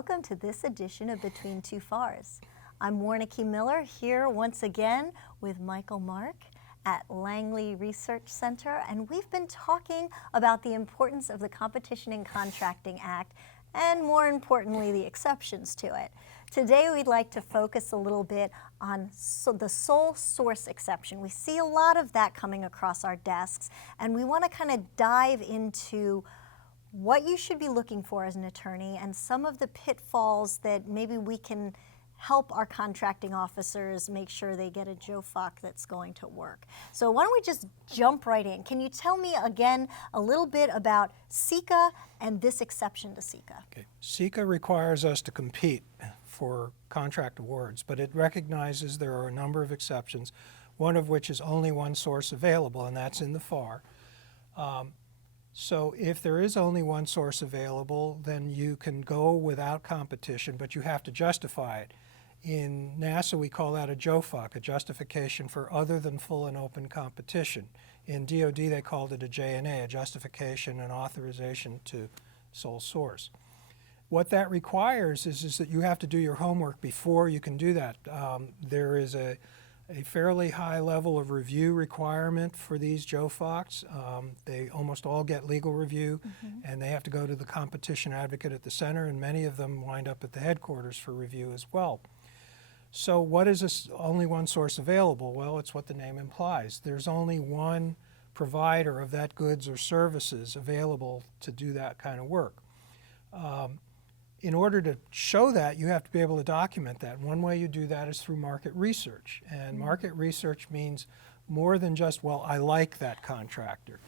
welcome to this edition of Between Two FARS. I'm Warnicki Miller here once again with Michael Mark at Langley Research Center, and we've been talking about the importance of the Competition and Contracting Act and, more importantly, the exceptions to it. Today we'd like to focus a little bit on the sole source exception. We see a lot of that coming across our desks, and we want to kind of dive into what you should be looking for as an attorney and some of the pitfalls that maybe we can help our contracting officers make sure they get a JOFOC that's going to work. So why don't we just jump right in? Can you tell me again a little bit about SECA and this exception to SECA? Okay. SECA requires us to compete for contract awards, but it recognizes there are a number of exceptions, one of which is only one source available, and that's in the FAR. So if there is only one source available, then you can go without competition, but you have to justify it. In NASA, we call that a JOFOC, a justification for other than full and open competition. In DoD, they called it a JNA, a justification and authorization to sole source. What that requires is that you have to do your homework before you can do that. There is a fairly high level of review requirement for these JOFOCs. They almost all get legal review, and they have to go to the competition advocate at the center, and many of them wind up at the headquarters for review as well. So what is this only one source available? Well, it's what the name implies. There's only one provider of that goods or services available to do that kind of work. In order to show that, you have to be able to document that. One way you do that is through market research. And market research means more than just, well, I like that contractor.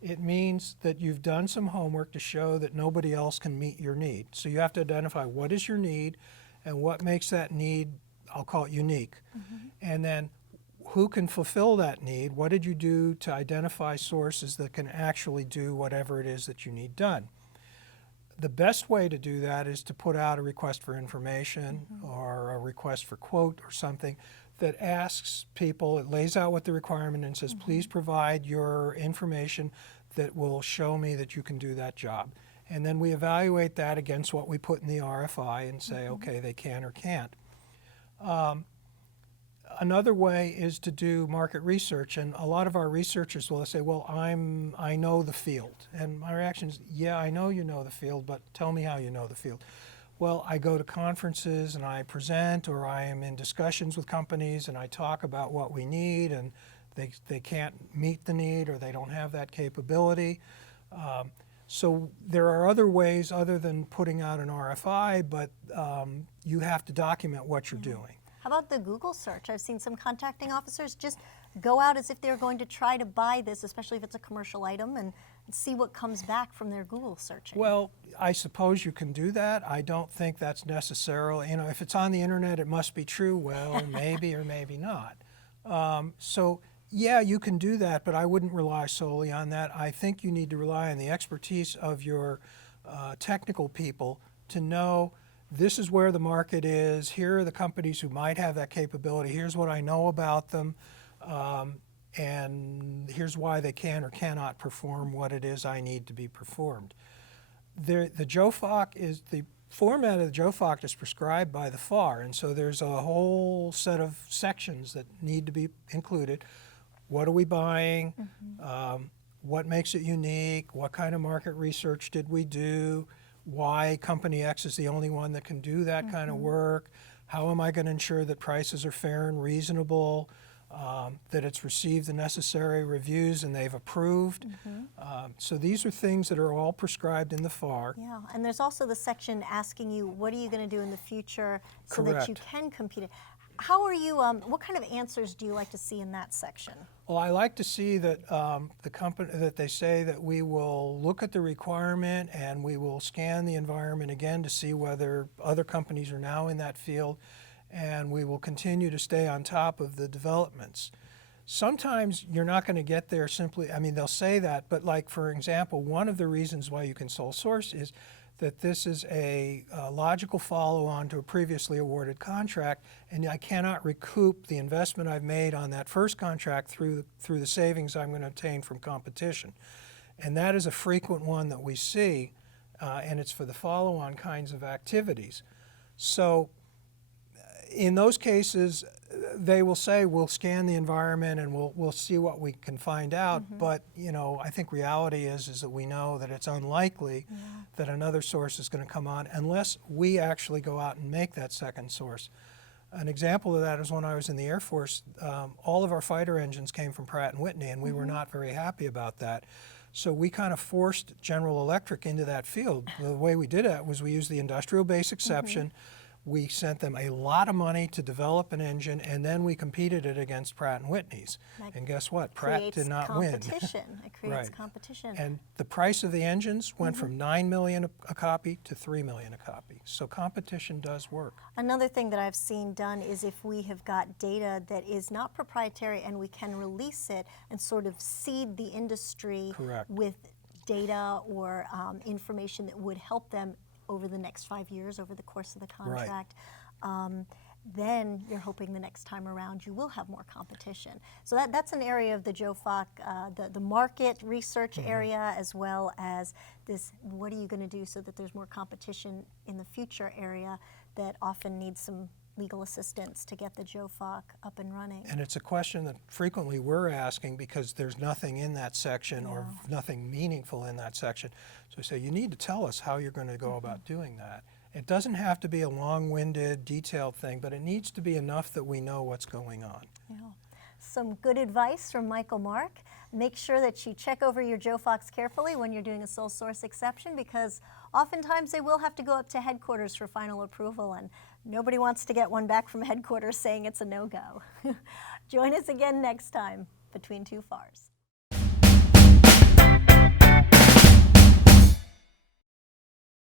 It means that you've done some homework to show that nobody else can meet your need. So you have to identify what is your need and what makes that need, I'll call it unique. And then who can fulfill that need? What did you do to identify sources that can actually do whatever it is that you need done? The best way to do that is to put out a request for information or a request for quote or something that asks people, it lays out what the requirement and says, please provide your information that will show me that you can do that job. And then we evaluate that against what we put in the RFI and say, okay, they can or can't. Another way is to do market research, and a lot of our researchers will say, well, I know the field. And my reaction is, yeah, I know you know the field, but tell me how you know the field. Well, I go to conferences and I present, or I am in discussions with companies and I talk about what we need, and they can't meet the need or they don't have that capability. So there are other ways other than putting out an RFI, but you have to document what you're doing. How about the Google search? I've seen some contracting officers just go out as if they're going to try to buy this, especially if it's a commercial item, and see what comes back from their Google searching. Well, I suppose you can do that. I don't think that's necessarily, if it's on the internet, it must be true. Well, maybe or maybe not. So yeah, you can do that, but I wouldn't rely solely on that. I think you need to rely on the expertise of your technical people to know this is where the market is, here are the companies who might have that capability, here's what I know about them, and here's why they can or cannot perform what it is I need to be performed. The JOFOC is, the format of the JOFOC is prescribed by the FAR, and so there's a whole set of sections that need to be included. What are we buying? What makes it unique? What kind of market research did we do? Why company X is the only one that can do that kind of work? How am I going to ensure that prices are fair and reasonable, that it's received the necessary reviews and they've approved? So these are things that are all prescribed in the FAR. Yeah, and there's also the section asking you, what are you going to do in the future so that you can compete? How are you, what kind of answers do you like to see in that section? Well, I like to see that that they say that we will look at the requirement and we will scan the environment again to see whether other companies are now in that field, and we will continue to stay on top of the developments. Sometimes you're not going to get there simply, they'll say that, but like, for example, one of the reasons why you can sole source is that this is a logical follow-on to a previously awarded contract, and I cannot recoup the investment I've made on that first contract through the savings I'm going to obtain from competition. And that is a frequent one that we see. and it's for the follow-on kinds of activities. So in those cases, they will say, we'll scan the environment and we'll see what we can find out. But I think reality is that we know that it's unlikely that another source is going to come on unless we actually go out and make that second source. An example of that is when I was in the Air Force, all of our fighter engines came from Pratt & Whitney, and we were not very happy about that. So we kind of forced General Electric into that field. The way we did it was we used the industrial base exception. We sent them a lot of money to develop an engine, and then we competed it against Pratt & Whitney's. And guess what? Pratt did not win. It creates competition. And the price of the engines went from $9 million a copy to $3 million a copy. So competition does work. Another thing that I've seen done is if we have got data that is not proprietary and we can release it and sort of seed the industry with data or information that would help them over the next 5 years, over the course of the contract, then you're hoping the next time around you will have more competition. So that's an area of the JOFOC, the market research area, as well as this, what are you going to do so that there's more competition in the future area that often needs some legal assistance to get the JOFOC up and running. And it's a question that frequently we're asking because there's nothing in that section or nothing meaningful in that section. So we say, you need to tell us how you're going to go about doing that. It doesn't have to be a long-winded, detailed thing, but it needs to be enough that we know what's going on. Yeah. Some good advice from Michael Mark. Make sure that you check over your JOFOCs carefully when you're doing a sole source exception, because oftentimes they will have to go up to headquarters for final approval, and nobody wants to get one back from headquarters saying it's a no-go. Join us again next time between two FARS.